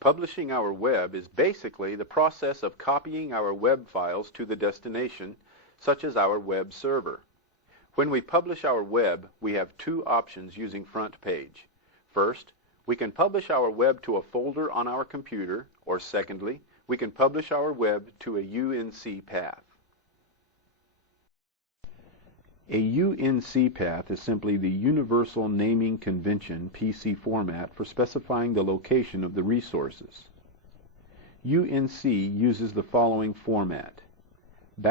Publishing our web is basically the process of copying our web files to the destination, such as our web server. When we publish our web, we have two options using FrontPage. First, we can publish our web to a folder on our computer, or secondly, we can publish our web to a UNC path. A UNC path is simply the Universal Naming Convention PC format for specifying the location of the resources. UNC uses the following format: /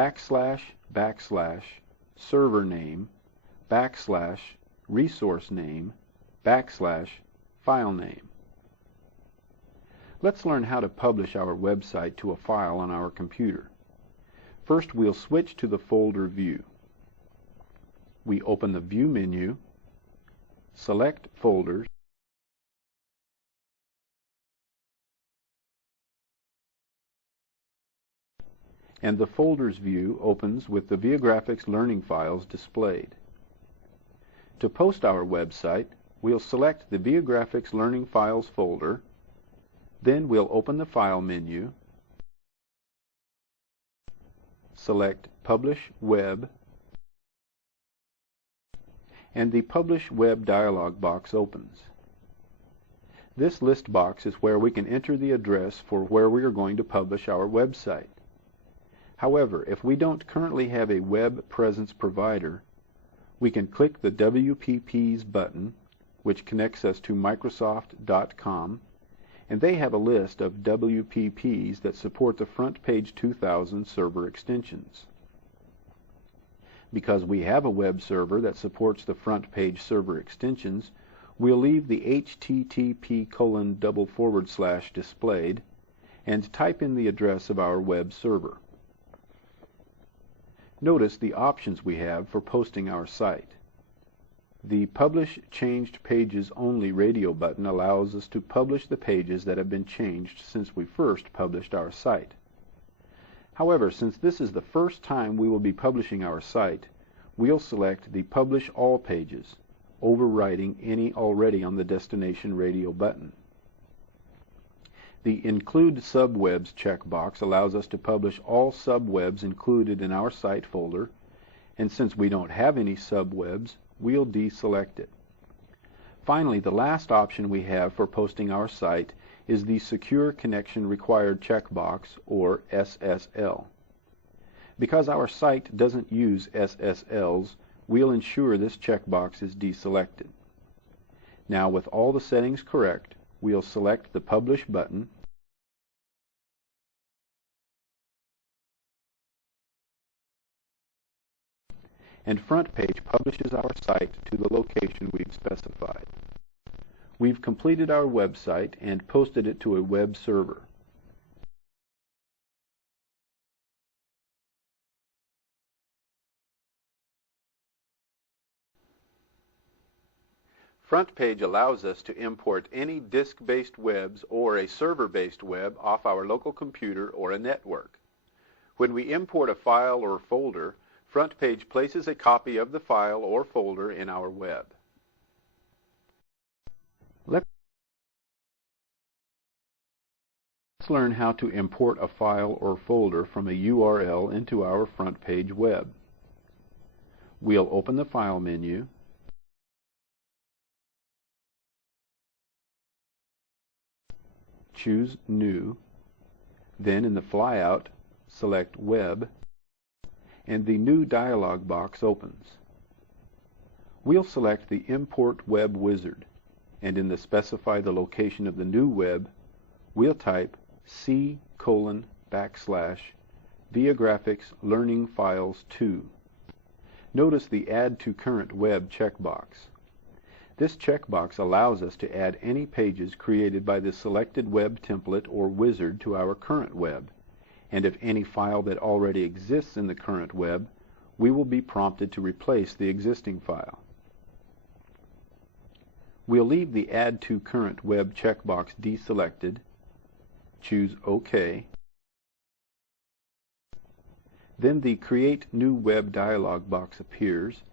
server name / resource name / file name. Let's learn how to publish our website to a file on our computer. First, we'll switch to the folder view. We open the View menu, select Folders, and the Folders view opens with the Viagrafix learning files displayed. To post our website, we'll select the Viagrafix learning files folder, then we'll open the File menu, select Publish Web, and the Publish Web dialog box opens. This list box is where we can enter the address for where we are going to publish our website. However, if we don't currently have a web presence provider, we can click the WPP's button, which connects us to Microsoft.com, and they have a list of WPPs that support the FrontPage 2000 server extensions. Because we have a web server that supports the FrontPage server extensions, we'll leave the http:// displayed and type in the address of our web server. Notice the options we have for posting our site. The Publish Changed Pages Only radio button allows us to publish the pages that have been changed since we first published our site. However, since this is the first time we will be publishing our site, we'll select the Publish All Pages, overriding any already on the Destination Radio button. The Include Subwebs checkbox allows us to publish all subwebs included in our site folder, and since we don't have any subwebs, we'll deselect it. Finally, the last option we have for posting our site is the Secure Connection Required checkbox, or SSL. Because our site doesn't use SSLs, we'll ensure this checkbox is deselected. Now, with all the settings correct, we'll select the Publish button, and FrontPage publishes our site to the location we've specified. We've completed our website and posted it to a web server. FrontPage allows us to import any disk-based webs or a server-based web off our local computer or a network. When we import a file or folder, FrontPage places a copy of the file or folder in our web. Let's learn how to import a file or folder from a URL into our FrontPage web. We'll open the File menu, choose New, then in the flyout, select Web, and the New dialog box opens. We'll select the Import Web Wizard, and in the Specify the Location of the New Web, we'll type C:\Viagrafix Learning Files 2. Notice the Add to Current Web checkbox. This checkbox allows us to add any pages created by the selected web template or wizard to our current web, and if any file that already exists in the current web, we will be prompted to replace the existing file. We'll leave the Add to Current Web checkbox deselected, choose OK, then the Create New Web dialog box appears,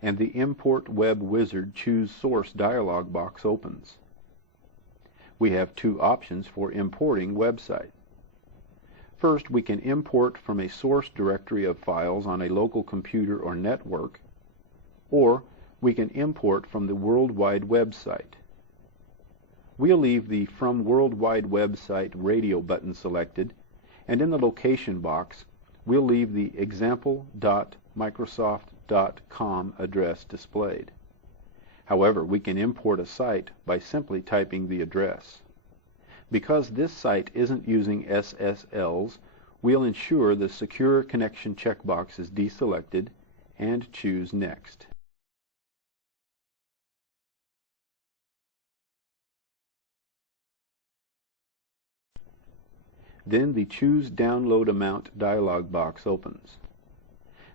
and the Import Web Wizard Choose Source dialog box opens. We have two options for importing website. First, we can import from a source directory of files on a local computer or network, or we can import from the World Wide Web site. We'll leave the From World Wide Web site radio button selected, and in the location box, we'll leave the example.microsoft.com address displayed. However, we can import a site by simply typing the address. Because this site isn't using SSLs, we'll ensure the Secure Connection checkbox is deselected and choose Next. Then the Choose Download Amount dialog box opens.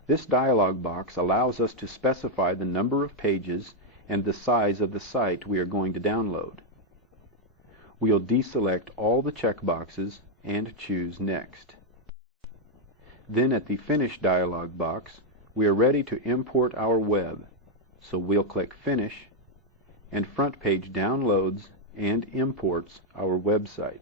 This dialog box allows us to specify the number of pages and the size of the site we are going to download. We'll deselect all the checkboxes and choose Next. Then at the Finish dialog box, we are ready to import our web, so we'll click Finish, and FrontPage downloads and imports our website.